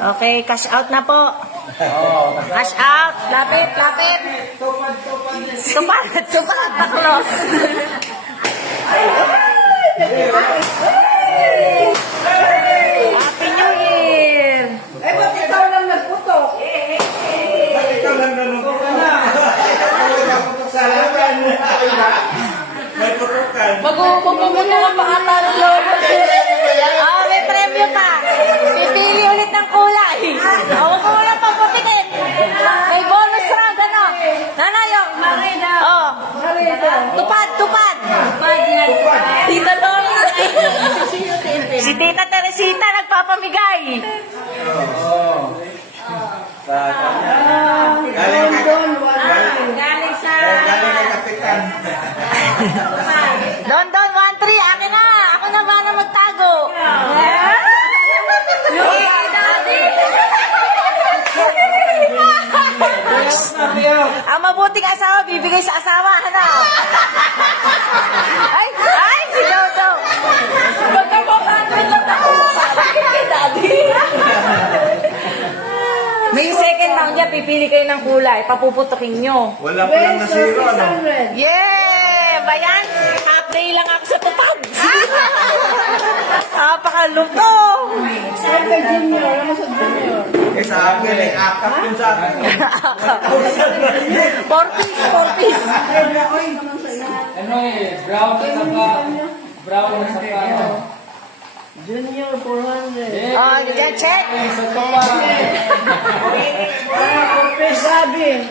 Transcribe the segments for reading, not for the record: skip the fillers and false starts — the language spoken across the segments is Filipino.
Okay, cash out na po. Cash out. Lapit, lapit. Tupad, paklos. Happy New Year. Eh, ba't ikaw lang nagputok? Ba't ikaw lang nanutok na? Nagputok sa halaman. May putukan. Magpuputukan pa ata ng logo. Oh, may premyo pa. Pipili ulit ng kulay. Huwag mo lang paputikin. May bonus round, ano? Nanayo. Oh. Tupad. Tita Lolo. Si Tita Teresita nagpapamigay. Galing sa... Galing kay Kapitan. Don, 1-3. Akin na. Ako na ba na magtago? Ang mabuting asawa, bibigay sa asawa. Ano? Ay, si Dodo. May second round niya, pipili kayo ng kulay. Papuputukin nyo. Wala pa lang na zero, ano? Yeah! Bayan, half day lang ako sa tupad. Napakaluto. Saan kay Junior? Ano sa Junior? Eh, sa akin, eh, akap yun sa akin. 4 piece. Oy, naman sa iyo. Ano eh, brown na saka, brown na saka, ano? Junior, 400. Oh, you can check. Sa tuwa. Sabi.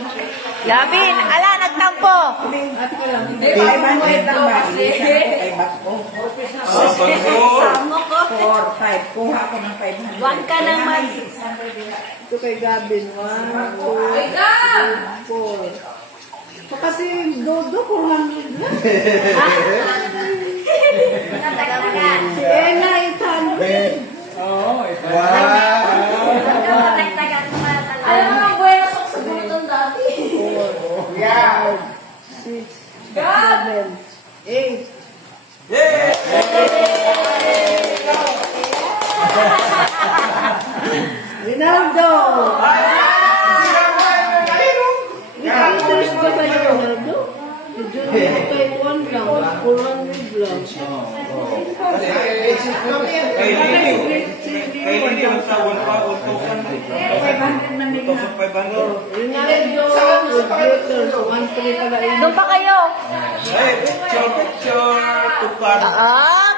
Gavin, ala, nagtampo. At ko lang. 500 lang ba? Ay, ba't ko? Samo ko. 4, 5. Kuha ko ng 500. Huwag ka nang mag... Ito kay Gavin. 1, 2, 3, 4. Kasi Dodo, 400 lang. Si Ena, 800. Oo, ito. Alam mo ang buwenas ako sa butong dati. 4, 5, 6, 7, 8. Rinaldo! Nag-interest ka ba yung Rinaldo? Si Junior kay 1 lang, 400 lang. Kay Lili, yung sa 1,000. 500 na nila. 1,500. Rinaldo, Woodbreakers, 1,300 pala yun. Doon pa kayo. Hey, picture, tukan. Ah!